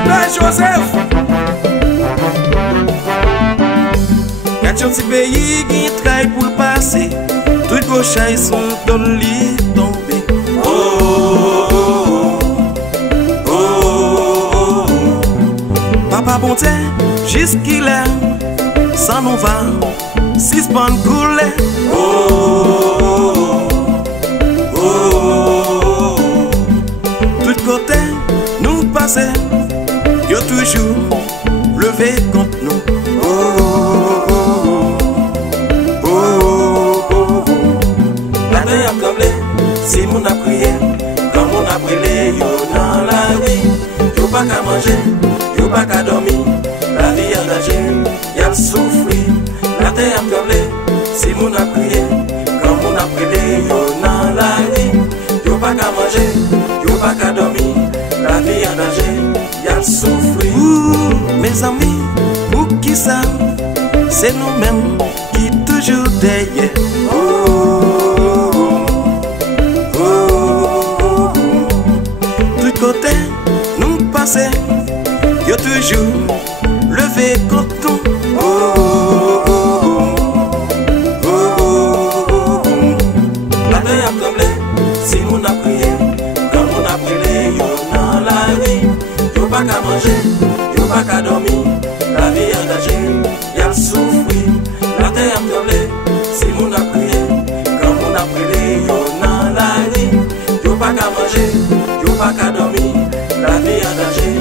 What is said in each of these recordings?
Gilbert Joseph. Quand un petit pays qui travaille pour le passé, tout gauche ils sont dans le lit tombé. Papa bon Dieu, jusqu'il est, sans nous va, si c'est pas couler. Tout côté, nous passer, yo toujours levé contre nous. La terre a tremblé, si mon a prié, comme on a brûlé, yo dans la vie, yo pas qu'à manger. Yo pas qu'à dormir, la vie en danger, y'a souffrir. La terre a tremblé, si mon a prié, comme on a prié, yo dans la vie. Yo pas qu'à manger, yo pas qu'à dormir, la vie en danger, y'a souffrir. Mes amis, pour qui ça, c'est nous-mêmes qui toujours derrière. Tout côté, nous passer. Yo toujours levé contre nous. La terre a tremblé, si on a prié, comme on a prié, yo dans la vie. Yo pas qu'à manger, yo pas qu'à dormir, la vie en danger, y'a souffrir. La terre a tremblé, si on a prié, comme on a prié, yo dans la vie. Yo pas qu'à manger, yo pas qu'à dormir, la vie en danger,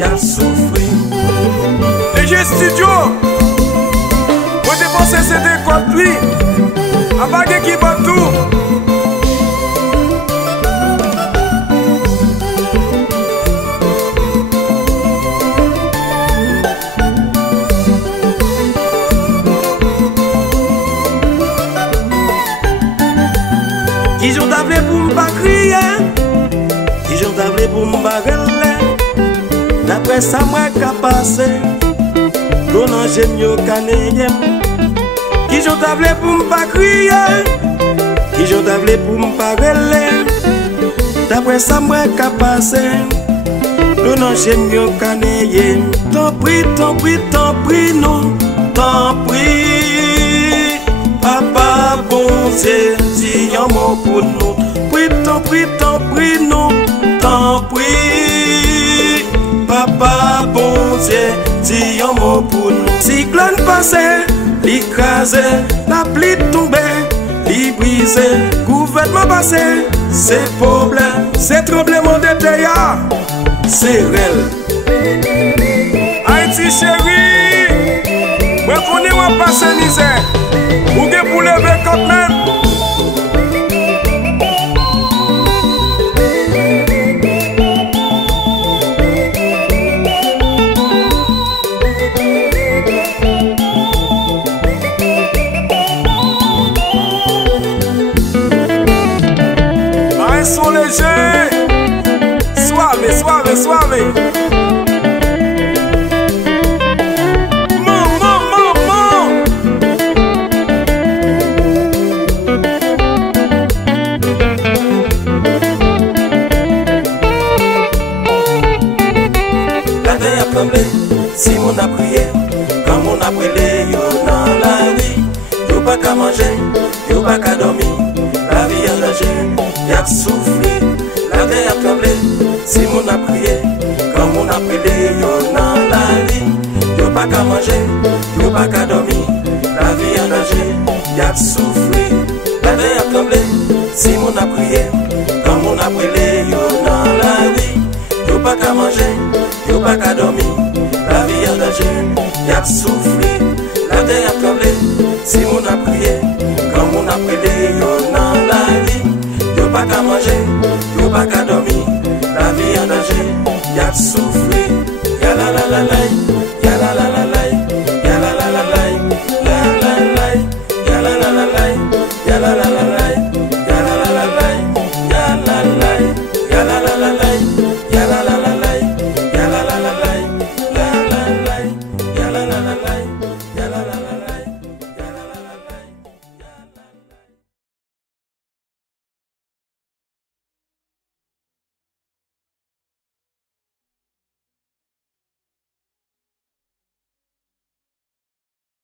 y'a souffrir. DG Studio, moi j'ai pensé c'était contre lui, à baguer qui bat tout. Qui j'ont tablé pour m'pas crier, qui j'ont tablé pour m'pas gueuler. D'après ça, moi qu'a passé, l'on a mieux qu'un. Qui j'ont tablé pour m'pas crier, qui j'ont tablé pour m'pas gueuler. D'après ça, moi qu'a passé, l'on a mieux qu'un. T'en prie, t'en prie, t'en prie, non, t'en prie. Papa bon Dieu, dis un mot pour nous. Prie, t'en prie, non, t'en prie. Papa bon Dieu, dis un mot pour nous. Cyclone passé, l'écrasé, la pluie tombée, l'y brisé, gouvernement passé, c'est problème, c'est tremblement de terre, c'est réel. Haïti chérie, moi connais moi passer misère, ou que pour lever quand même. Sont légers, suave. Maman. La terre a tremblé, si mon a prié, comme on a prié, yo dans la vie. Yo pas qu'à manger, yo pas qu'à dormir, la vie en danger. Y'a souffrir, la terre a tremblé, si mon a prié, comme on a prié, yo dans la vie. Yo pas qu'à manger, yo pas qu'à dormir, la vie en danger, y'a souffrir. La terre a tremblé, si mon a prié, comme on a prié, yo dans la vie. Yo pas qu'à manger, yo pas qu'à dormir, la vie en danger, y'a souffrir. La terre a tremblé, si mon a prié, comme on a prié, yo dans la vie. Yo pas qu'à manger, yo pas qu'à dormir, la vie en danger, y'a souffrir, y'a la.